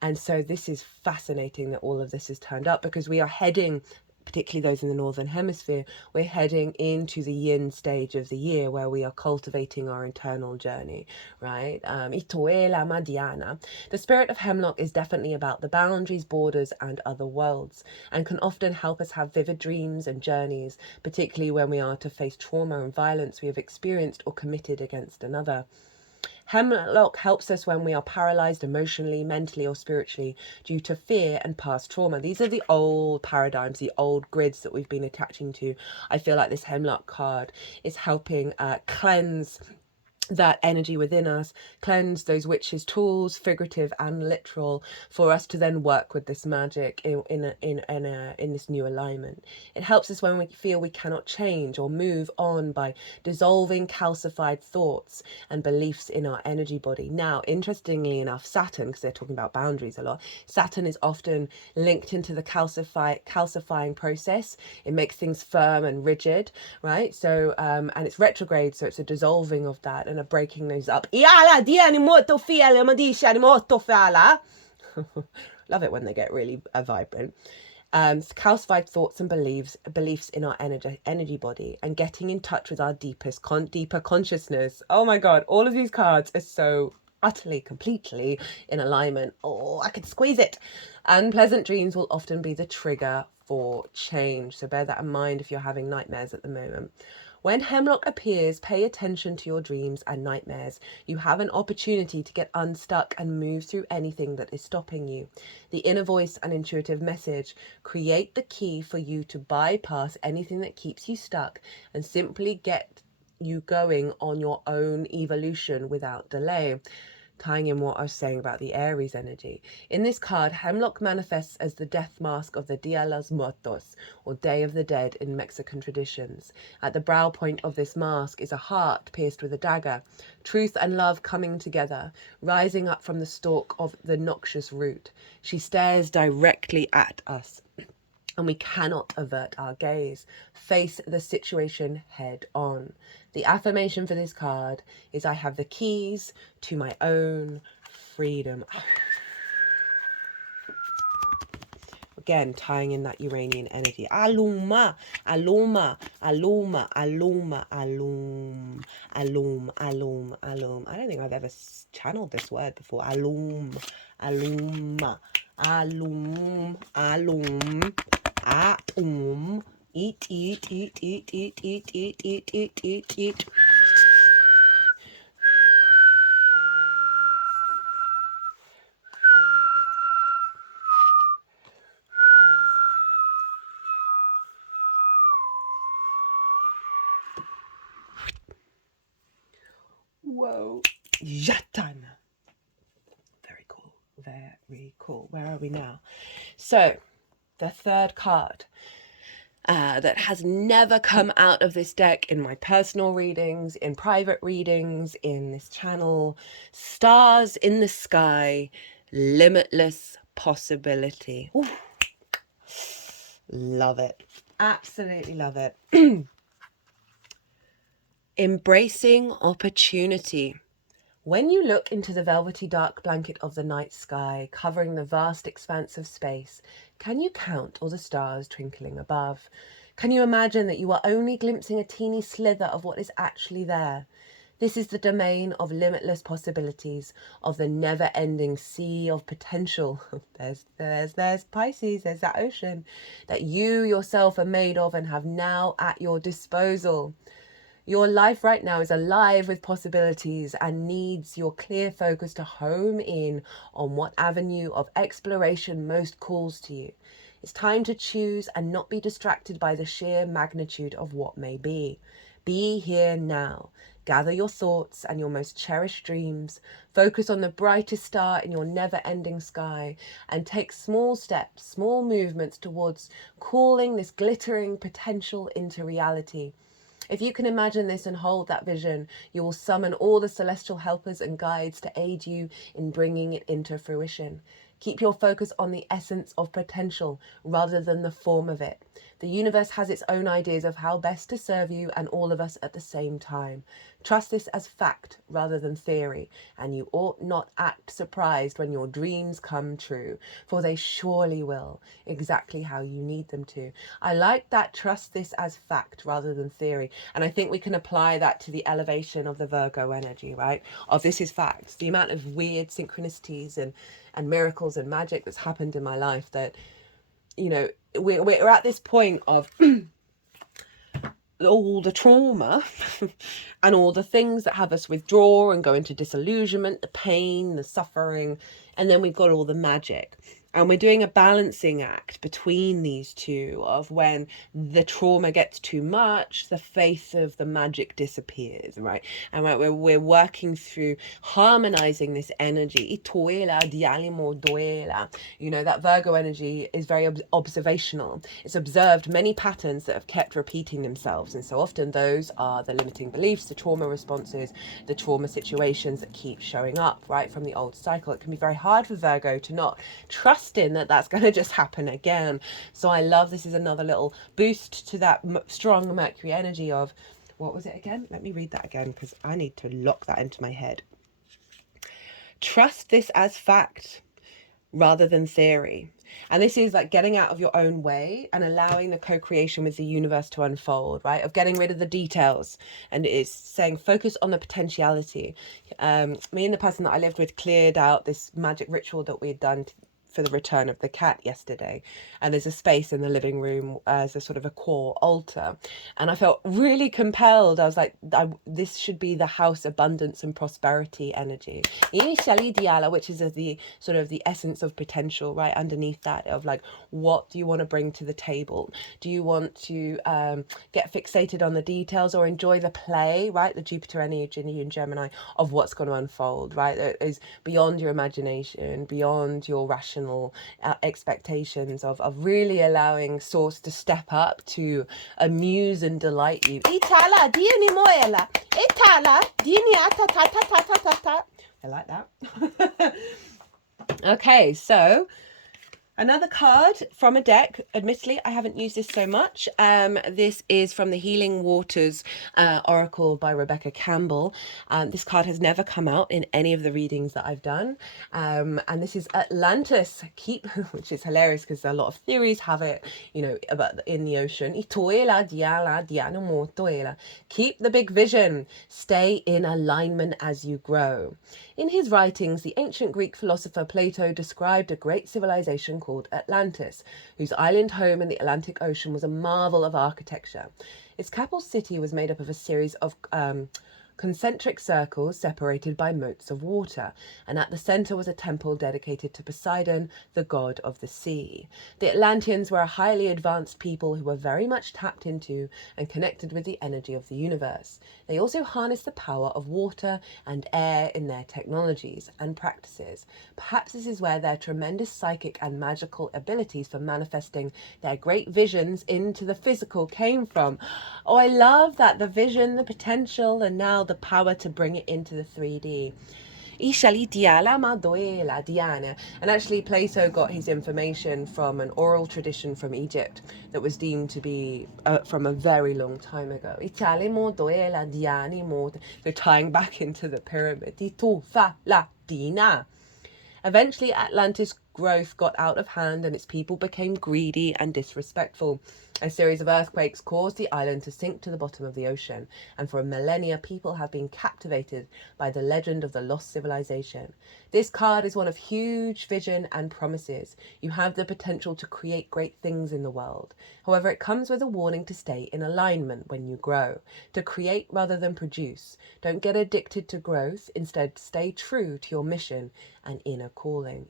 And so this is fascinating that all of this has turned up, because we are heading, particularly those in the northern hemisphere, we're heading into the yin stage of the year, where we are cultivating our internal journey, right? Itoela Madiana. The spirit of hemlock is definitely about the boundaries, borders, and other worlds, and can often help us have vivid dreams and journeys, particularly when we are to face trauma and violence we have experienced or committed against another. Hemlock helps us when we are paralyzed emotionally, mentally, or spiritually due to fear and past trauma. These are the old paradigms, the old grids that we've been attaching to. I feel like this hemlock card is helping cleanse that energy within us, cleanse those witches' tools, figurative and literal, for us to then work with this magic in this new alignment. It helps us when we feel we cannot change or move on by dissolving calcified thoughts and beliefs in our energy body. Now, interestingly enough, Saturn, because they're talking about boundaries a lot, Saturn is often linked into the calcifying process. It makes things firm and rigid, right? So, and it's retrograde, so it's a dissolving of that and a breaking those up. Love it when they get really vibrant. Calcified thoughts and beliefs in our energy body, and getting in touch with our deeper consciousness. Oh my god, all of these cards are so utterly, completely in alignment. Oh, I could squeeze it. Unpleasant dreams will often be the trigger for change, so bear that in mind if you're having nightmares at the moment. When hemlock appears, pay attention to your dreams and nightmares. You have an opportunity to get unstuck and move through anything that is stopping you. The inner voice and intuitive message create the key for you to bypass anything that keeps you stuck and simply get you going on your own evolution without delay. Tying in what I was saying about the Aries energy. In this card, hemlock manifests as the death mask of the Dia los Muertos, or Day of the Dead in Mexican traditions. At the brow point of this mask is a heart pierced with a dagger, truth and love coming together, rising up from the stalk of the noxious root. She stares directly at us, and we cannot avert our gaze. Face the situation head on. The affirmation for this card is, I have the keys to my own freedom. Again, tying in that Uranian energy. Aluma, aluma, aluma, aluma, alum, alum, alum, alum. I don't think I've ever channeled this word before. Alum, aluma, alum, alum, eat, eat, eat, eat, eat, eat, eat, eat, eat, eat, eat. Whoa. Yatana. Very cool. Very cool. Where are we now? So, the third card that has never come out of this deck in my personal readings, in private readings, in this channel. Stars in the sky. Limitless possibility. Ooh. Love it. Absolutely love it. Embracing opportunity. When you look into the velvety dark blanket of the night sky, covering the vast expanse of space, can you count all the stars twinkling above? Can you imagine that you are only glimpsing a teeny slither of what is actually there? This is the domain of limitless possibilities, of the never-ending sea of potential. There's Pisces, there's that ocean that you yourself are made of and have now at your disposal. Your life right now is alive with possibilities and needs your clear focus to home in on what avenue of exploration most calls to you. It's time to choose and not be distracted by the sheer magnitude of what may be. Be here now. Gather your thoughts and your most cherished dreams. Focus on the brightest star in your never-ending sky and take small steps, small movements towards calling this glittering potential into reality. If you can imagine this and hold that vision, you will summon all the celestial helpers and guides to aid you in bringing it into fruition. Keep your focus on the essence of potential rather than the form of it. The universe has its own ideas of how best to serve you and all of us at the same time. Trust this as fact rather than theory, and you ought not act surprised when your dreams come true, for they surely will, exactly how you need them to. I like that, trust this as fact rather than theory, and I think we can apply that to the elevation of the Virgo energy, right? Of this is facts. The amount of weird synchronicities and miracles and magic that's happened in my life that, you know, we're at this point of all the trauma and all the things that have us withdraw and go into disillusionment, the pain, the suffering, and then we've got all the magic. And we're doing a balancing act between these two of when the trauma gets too much, the faith of the magic disappears, right? And we're working through harmonizing this energy. You know, that Virgo energy is very observational. It's observed many patterns that have kept repeating themselves. And so often those are the limiting beliefs, the trauma responses, the trauma situations that keep showing up, right, from the old cycle. It can be very hard for Virgo to not trust in that that's going to just happen again. So I love this is another little boost to that strong Mercury energy of, what was it again? Let me read that again because I need to lock that into my head. Trust this as fact rather than theory. And this is like getting out of your own way and allowing the co-creation with the universe to unfold, right? Of getting rid of the details. And it's saying focus on the potentiality. Me and the person that I lived with cleared out this magic ritual that we had done for the return of the cat yesterday, and there's a space in the living room as a sort of a core altar, and I felt really compelled. I was like, this should be the house abundance and prosperity energy, which is the sort of the essence of potential, right underneath that, of like, what do you want to bring to the table? Do you want to get fixated on the details or enjoy the play, right? The Jupiter energy in Gemini of what's going to unfold, right? That is beyond your imagination, beyond your rational expectations of really allowing source to step up to amuse and delight you. I like that. Okay, so another card from a deck. Admittedly, I haven't used this so much. This is from the Healing Waters Oracle by Rebecca Campbell. This card has never come out in any of the readings that I've done. And this is Atlantis. Keep, which is hilarious because a lot of theories have it, you know, about in the ocean. Keep the big vision. Stay in alignment as you grow. In his writings, the ancient Greek philosopher Plato described a great civilization called Atlantis, whose island home in the Atlantic Ocean was a marvel of architecture. Its capital city was made up of a series of concentric circles separated by moats of water, and at the center was a temple dedicated to Poseidon, the god of the sea. The Atlanteans were a highly advanced people who were very much tapped into and connected with the energy of the universe. They also harnessed the power of water and air in their technologies and practices. Perhaps this is where their tremendous psychic and magical abilities for manifesting their great visions into the physical came from. Oh, I love that. The vision, the potential, and now the power to bring it into the 3D. And actually Plato got his information from an oral tradition from Egypt that was deemed to be from a very long time ago. So tying back into the pyramid. Eventually, Atlantis' growth got out of hand and its people became greedy and disrespectful. A series of earthquakes caused the island to sink to the bottom of the ocean, and for millennia people have been captivated by the legend of the lost civilization. This card is one of huge vision and promises. You have the potential to create great things in the world. However, it comes with a warning to stay in alignment when you grow, to create rather than produce. Don't get addicted to growth, instead stay true to your mission and inner calling.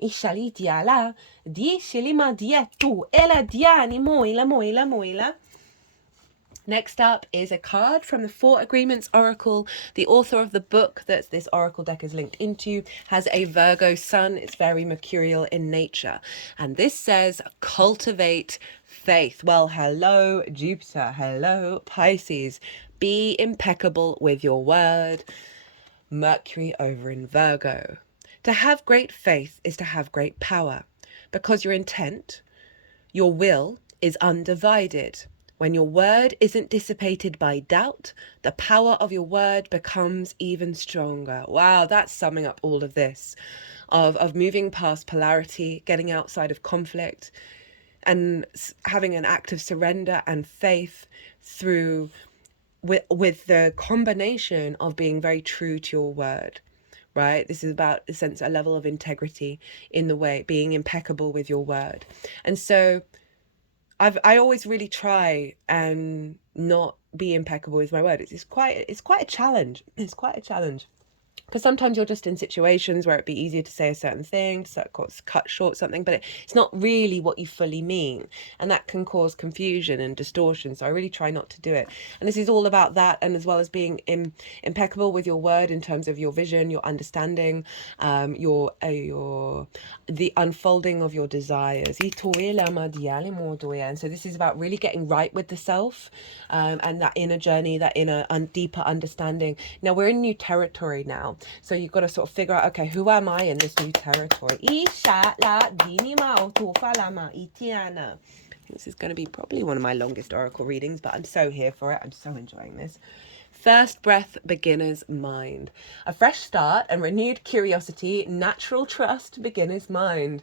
Next up is a card from the Four Agreements Oracle. The author of the book that this oracle deck is linked into has a Virgo sun. It's very mercurial in nature. And this says, cultivate faith. Well, hello, Jupiter. Hello, Pisces. Be impeccable with your word. Mercury over in Virgo. To have great faith is to have great power, because your intent, your will, is undivided. When your word isn't dissipated by doubt, the power of your word becomes even stronger. Wow, that's summing up all of this, of moving past polarity, getting outside of conflict, and having an act of surrender and faith through with the combination of being very true to your word. Right? This is about a level of integrity in the way, being impeccable with your word. And so I always really try and not be impeccable with my word. It's quite a challenge. It's quite a challenge. Because sometimes you're just in situations where it'd be easier to say a certain thing, to cut short something, but it's not really what you fully mean. And that can cause confusion and distortion. So I really try not to do it. And this is all about that, and as well as being impeccable with your word in terms of your vision, your understanding, the unfolding of your desires. And so this is about really getting right with the self, and that inner journey, that inner deeper understanding. Now we're in new territory now. So you've got to sort of figure out, okay, who am I in this new territory? This is going to be probably one of my longest oracle readings, but I'm so here for it. I'm so enjoying this. First breath, beginner's mind. A fresh start and renewed curiosity, natural trust, beginner's mind.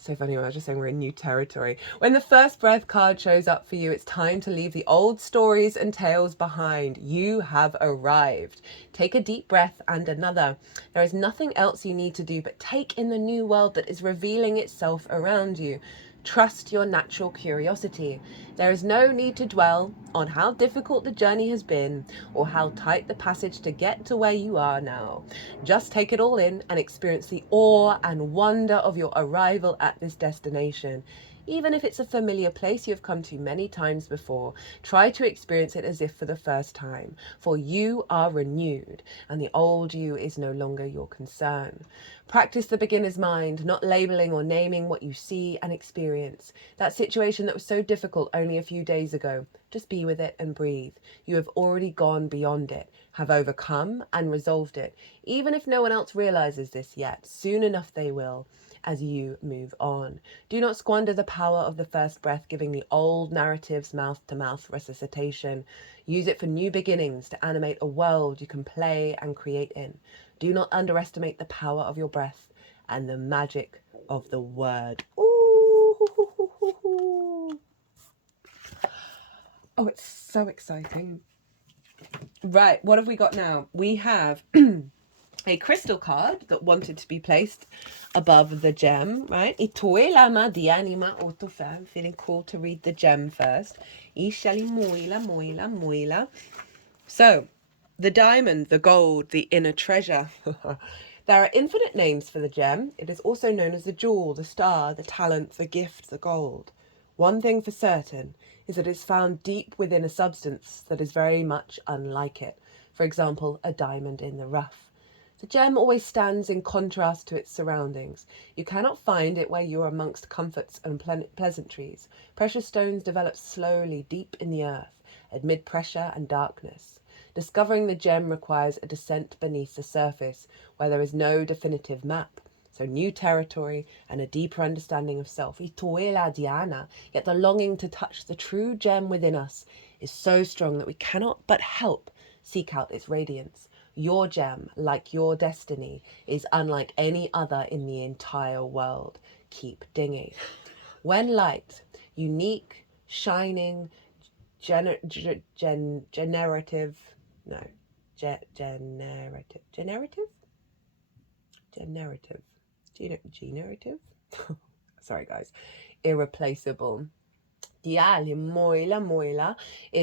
So funny when I was just saying we're in new territory. When the first breath card shows up for you, it's time to leave the old stories and tales behind. You have arrived. Take a deep breath and another. There is nothing else you need to do but take in the new world that is revealing itself around you. Trust your natural curiosity. There is no need to dwell on how difficult the journey has been or how tight the passage to get to where you are now. Just take it all in and experience the awe and wonder of your arrival at this destination. Even if it's a familiar place you've come to many times before, try to experience it as if for the first time, for you are renewed, and the old you is no longer your concern. Practice the beginner's mind, not labeling or naming what you see and experience. That situation that was so difficult only a few days ago, just be with it and breathe. You have already gone beyond it, have overcome and resolved it. Even if no one else realizes this yet, soon enough they will, as you move on. Do not squander the power of the first breath, giving the old narratives mouth-to-mouth resuscitation. Use it for new beginnings to animate a world you can play and create in. Do not underestimate the power of your breath and the magic of the word. Ooh. Oh, it's so exciting. Right, what have we got now? We have a crystal card that wanted to be placed above the gem, right? I'm feeling called to read the gem first. So, the diamond, the gold, the inner treasure. There are infinite names for the gem. It is also known as the jewel, the star, the talent, the gift, the gold. One thing for certain is that it's found deep within a substance that is very much unlike it. For example, a diamond in the rough. The gem always stands in contrast to its surroundings. You cannot find it where you are amongst comforts and pleasantries. Precious stones develop slowly deep in the earth, amid pressure and darkness. Discovering the gem requires a descent beneath the surface, where there is no definitive map. So new territory and a deeper understanding of self. Yet the longing to touch the true gem within us is so strong that we cannot but help seek out its radiance. Your gem, like your destiny, is unlike any other in the entire world. Keep dinging. When light, unique, shining, generative, generative, sorry guys, irreplaceable. In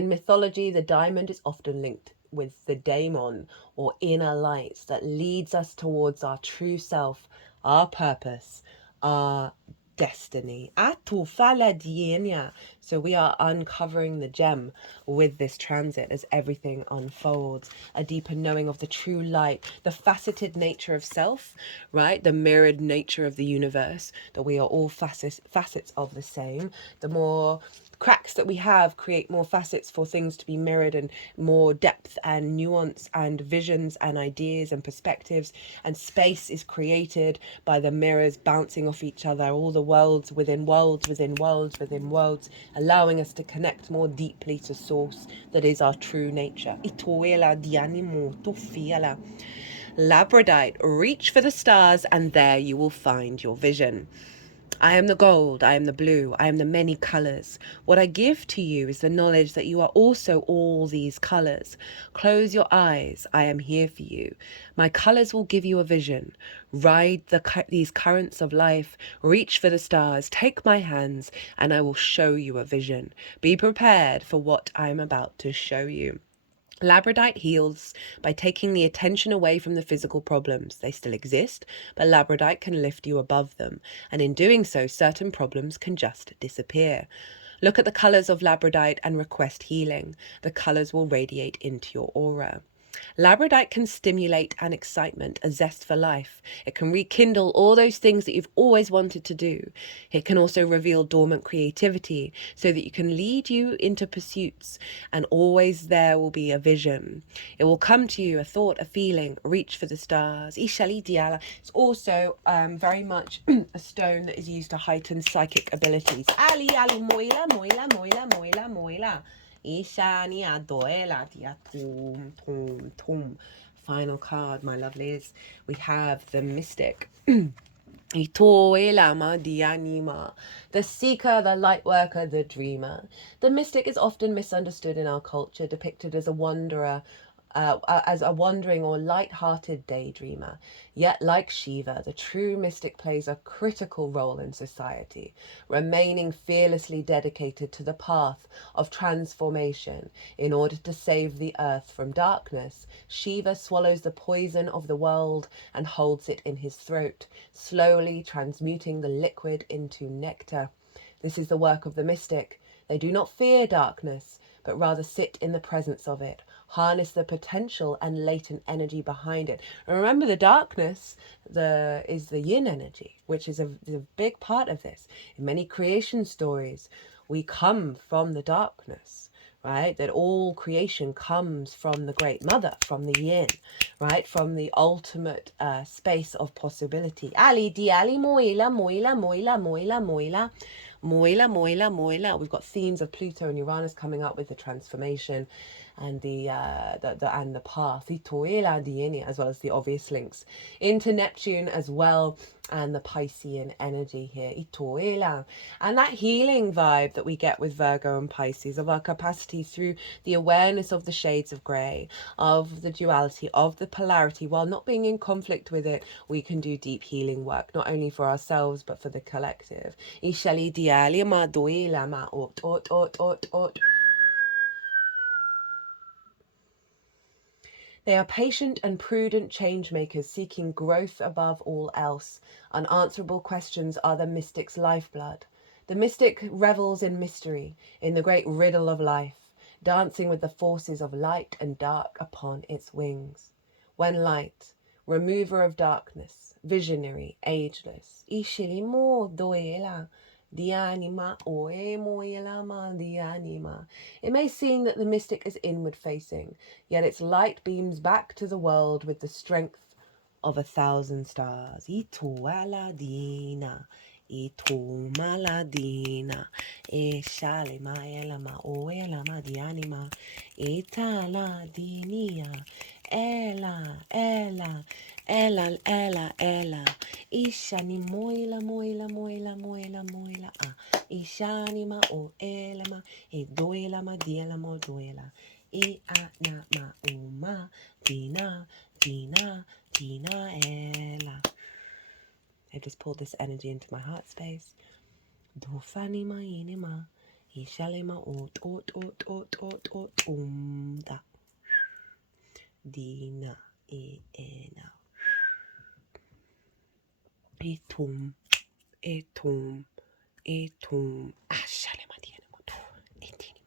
mythology, the diamond is often linked with the daemon, or inner light that leads us towards our true self, our purpose, our destiny. Atufaladienia. So we are uncovering the gem with this transit as everything unfolds. A deeper knowing of the true light, the faceted nature of self, right? The mirrored nature of the universe, that we are all facets of the same. The more cracks that we have create more facets for things to be mirrored, and more depth and nuance and visions and ideas and perspectives, and space is created by the mirrors bouncing off each other, all the worlds within worlds within worlds within worlds, allowing us to connect more deeply to source that is our true nature. Labradorite, reach for the stars and there you will find your vision. I am the gold, I am the blue, I am the many colours. What I give to you is the knowledge that you are also all these colours. Close your eyes, I am here for you. My colours will give you a vision. Ride these currents of life, reach for the stars, take my hands, and I will show you a vision. Be prepared for what I am about to show you. Labradorite heals by taking the attention away from the physical problems. They still exist, but labradorite can lift you above them, and in doing so, certain problems can just disappear. Look at the colours of labradorite and request healing. The colours will radiate into your aura. Labradorite can stimulate an excitement, a zest for life. It can rekindle all those things that you've always wanted to do. It can also reveal dormant creativity so that you can lead you into pursuits, and always there will be a vision. It will come to you, a thought, a feeling, reach for the stars. It's also very much a stone that is used to heighten psychic abilities. Ali, ali, moila, moila, moila, moila, moila. Ishania doela dia tum tum tum. Final card, my lovelies. We have the Mystic. Itoela ma dianima. The seeker, the light worker, the dreamer. The mystic is often misunderstood in our culture, depicted as a wanderer, as a wandering or light-hearted daydreamer. Yet, like Shiva, the true mystic plays a critical role in society, remaining fearlessly dedicated to the path of transformation in order to save the earth from darkness. Shiva swallows the poison of the world and holds it in his throat, slowly transmuting the liquid into nectar. This is the work of the mystic. They do not fear darkness, but rather sit in the presence of it, harness the potential and latent energy behind it. And remember, the darkness is the yin energy, which is a big part of this. In many creation stories, we come from the darkness, right? That all creation comes from the Great Mother, from the yin, right? From the ultimate space of possibility. Ali di ali moila, moila, moila, moila, moila. Moila, moila, moila. We've got themes of Pluto and Uranus coming up with the transformation and the path, as well as the obvious links into Neptune as well, and the Piscean energy here, and that healing vibe that we get with Virgo and Pisces, of our capacity through the awareness of the shades of grey, of the duality, of the polarity, while not being in conflict with it, we can do deep healing work, not only for ourselves but for the collective. They are patient and prudent change makers, seeking growth above all else. Unanswerable questions are the mystic's lifeblood. The mystic revels in mystery, in the great riddle of life, dancing with the forces of light and dark upon its wings. When light, remover of darkness, visionary, ageless, ishilimo doela. Dianima oe moilama dianima. It may seem that the mystic is inward facing, yet its light beams back to the world with the strength of 1,000 stars. Ito aladina, ito maladina, e shale maelama oelama dianima, itala dinia, ela, ela, ela, ela, ela. Ishani moila, moila, moila, moila, moila, Ishani ma o elama, e doila ma diela mo doila. E a na ma o ma, dina, dina, dina, ela. I just pulled this energy into my heart space. Dofani ma inima, ishale ma ot, ot, ot, ot, ot, ot, da. Dina, e na. Itum, et tombe, et tombe. Ashalema dienema tu, et tinima.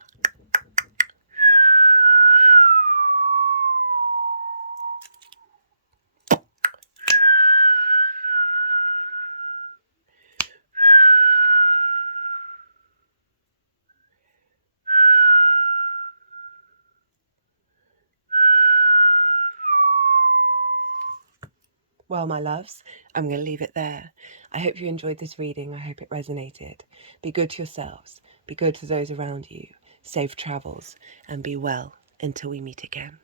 Well, my loves, I'm going to leave it there. I hope you enjoyed this reading. I hope it resonated. Be good to yourselves. Be good to those around you. Safe travels and be well until we meet again.